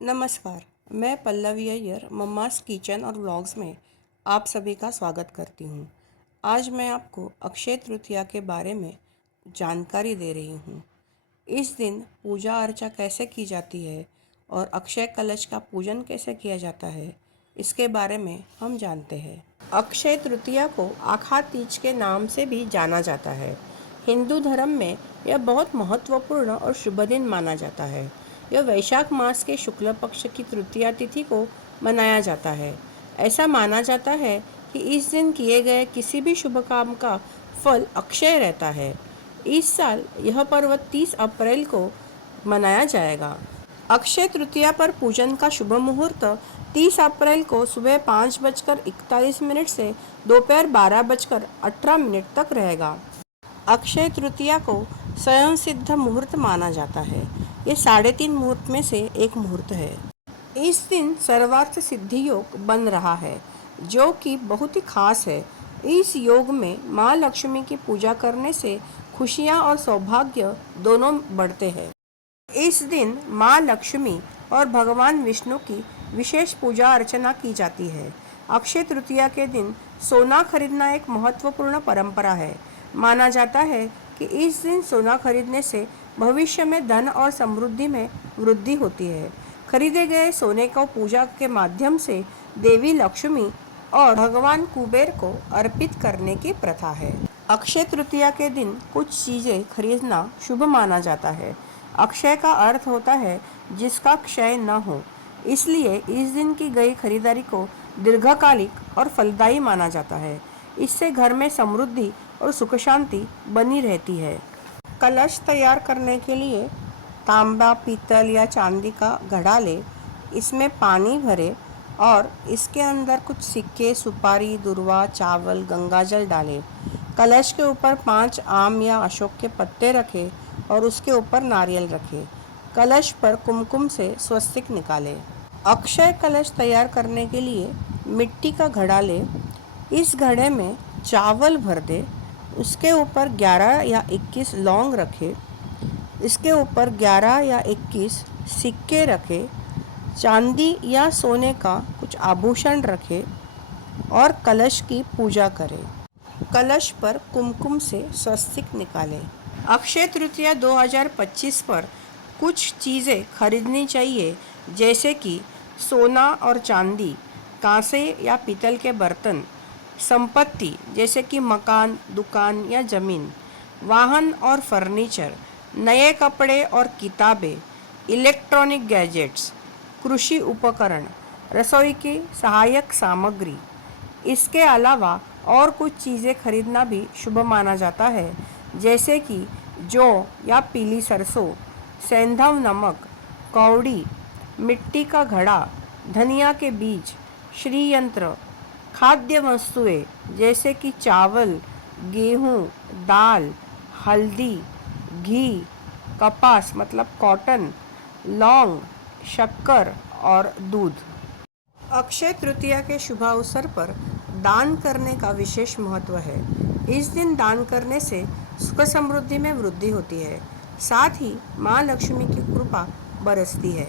नमस्कार। मैं Pallavi Iyer mama's kitchen और व्लॉग्स में आप सभी का स्वागत करती हूँ। आज मैं आपको अक्षय तृतीया के बारे में जानकारी दे रही हूँ। इस दिन पूजा अर्चा कैसे की जाती है और अक्षय कलश का पूजन कैसे किया जाता है, इसके बारे में हम जानते हैं। अक्षय तृतीया को आखा तीज के नाम से भी जाना जाता है। हिंदू धर्म में यह बहुत महत्वपूर्ण और शुभ दिन माना जाता है। यह वैशाख मास के शुक्ल पक्ष की तृतीया तिथि को मनाया जाता है। ऐसा माना जाता है कि इस दिन किए गए किसी भी शुभ काम का फल अक्षय रहता है। इस साल यह पर्व 30 अप्रैल को मनाया जाएगा। अक्षय तृतीया पर पूजन का शुभ मुहूर्त 30 अप्रैल को सुबह 5:41 से दोपहर 12:18 तक रहेगा। अक्षय तृतीया को स्वयं सिद्ध मुहूर्त माना जाता है। ये 3.5 मुहूर्त में से एक मुहूर्त है। इस दिन सर्वार्थ सिद्धि योग बन रहा है, जो कि बहुत ही खास है। इस योग में माँ लक्ष्मी की पूजा करने से खुशियाँ और सौभाग्य दोनों बढ़ते हैं। इस दिन माँ लक्ष्मी और भगवान विष्णु की विशेष पूजा अर्चना की जाती है। अक्षय तृतीया के दिन सोना खरीदना एक महत्वपूर्ण परंपरा है। माना जाता है कि इस दिन सोना खरीदने से भविष्य में धन और समृद्धि में वृद्धि होती है। खरीदे गए सोने को पूजा के माध्यम से देवी लक्ष्मी और भगवान कुबेर को अर्पित करने की प्रथा है। अक्षय तृतीया के दिन कुछ चीज़ें खरीदना शुभ माना जाता है। अक्षय का अर्थ होता है जिसका क्षय न हो, इसलिए इस दिन की गई खरीदारी को दीर्घकालिक और फलदायी माना जाता है। इससे घर में समृद्धि और सुख शांति बनी रहती है। कलश तैयार करने के लिए तांबा, पीतल या चांदी का घड़ा ले, इसमें पानी भरे और इसके अंदर कुछ सिक्के, सुपारी, दुर्वा, चावल, गंगाजल डालें। कलश के ऊपर 5 आम या अशोक के पत्ते रखें और उसके ऊपर नारियल रखें। कलश पर कुमकुम से स्वस्तिक निकालें। अक्षय कलश तैयार करने के लिए मिट्टी का घड़ा लें। इस घड़े में चावल भर दें। उसके ऊपर 11 या 21 लौंग रखें। इसके ऊपर 11 या 21 सिक्के रखें। चांदी या सोने का कुछ आभूषण रखें और कलश की पूजा करें। कलश पर कुमकुम से स्वस्तिक निकालें। अक्षय तृतीया 2025 पर कुछ चीज़ें खरीदनी चाहिए, जैसे कि सोना और चांदी, कांसे या पीतल के बर्तन, संपत्ति जैसे कि मकान, दुकान या ज़मीन, वाहन और फर्नीचर, नए कपड़े और किताबें, इलेक्ट्रॉनिक गैजेट्स, कृषि उपकरण, रसोई की सहायक सामग्री। इसके अलावा और कुछ चीज़ें खरीदना भी शुभ माना जाता है, जैसे कि जौ या पीली सरसों, सेंधव नमक, कौड़ी, मिट्टी का घड़ा, धनिया के बीज, श्री यंत्र, खाद्य वस्तुएं जैसे कि चावल, गेहूं, दाल, हल्दी, घी, कपास मतलब कॉटन, लौंग, शक्कर और दूध। अक्षय तृतीया के शुभ अवसर पर दान करने का विशेष महत्व है। इस दिन दान करने से सुख समृद्धि में वृद्धि होती है, साथ ही माँ लक्ष्मी की कृपा बरसती है।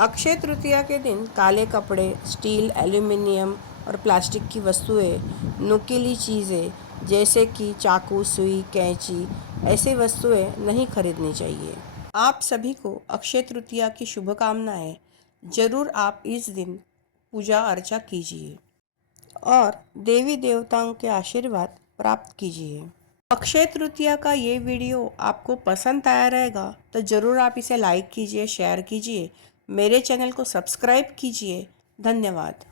अक्षय तृतीया के दिन काले कपड़े, स्टील, एल्यूमिनियम और प्लास्टिक की वस्तुएं, नुकीली चीज़ें जैसे कि चाकू, सुई, कैंची, ऐसी वस्तुएं नहीं खरीदनी चाहिए। आप सभी को अक्षय तृतीया की शुभकामनाएं। जरूर आप इस दिन पूजा अर्चा कीजिए और देवी देवताओं के आशीर्वाद प्राप्त कीजिए। अक्षय तृतीया का ये वीडियो आपको पसंद आया रहेगा तो ज़रूर आप इसे लाइक कीजिए, शेयर कीजिए, मेरे चैनल को सब्सक्राइब कीजिए। धन्यवाद।